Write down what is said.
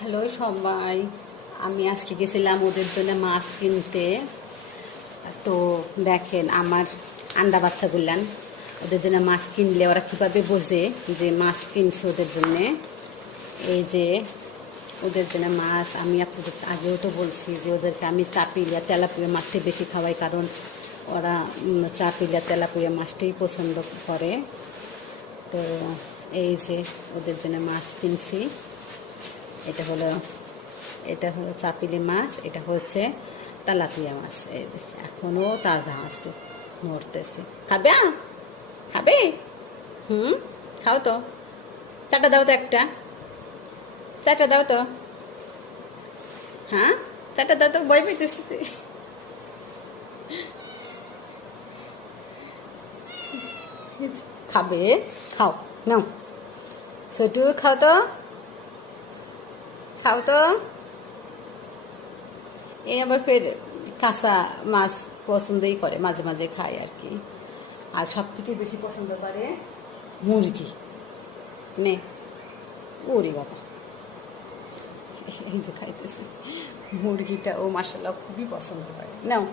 Hello সবাই, আমি আজকে গেছিলাম ওদের জন্য মাছ কিনতে। তো দেখেন আমার আন্ডা বাচ্চাগুলান ওদের জন্য মাছ কিনলে ওরা কীভাবে বোঝে যে মাছ কিনছে ওদের জন্যে। এই যে ওদের জন্য মাছ, আমি আপনাদের আগেও তো বলছি যে ওদেরকে আমি চাপিলিয়া তেলাপুয়া মাছটাই বেশি খাওয়াই, কারণ ওরা চাপিলিয়া তেলাপুয়া মাছটাই পছন্দ করে। তো এই যে ওদের জন্য মাছ কিনছি। এটা হলো চাপিলি মাছ, এটা হচ্ছে তেলাপিয়া মাছ। এই যে এখনও তাজা আছে, মরতেছে। খাবে খাবে? খাও তো, চাটা দাও তো, একটা চাটা দাও তো। হ্যাঁ, চাটা দাও তো, বই পেতেছি। খাবে? খাও, নাও ছোটু, খাও তো, খাও তো। এ আবার ফের কাঁচা মাছ পছন্দই করে, মাঝে মাঝে খায় আর কি। আর সব থেকে বেশি পছন্দ করে মুরগি। নে, ওরে বাবা, এই যে খাইতেছি মুরগিটা, ও মাসাল্লাহ খুবই পছন্দ করে। নাও।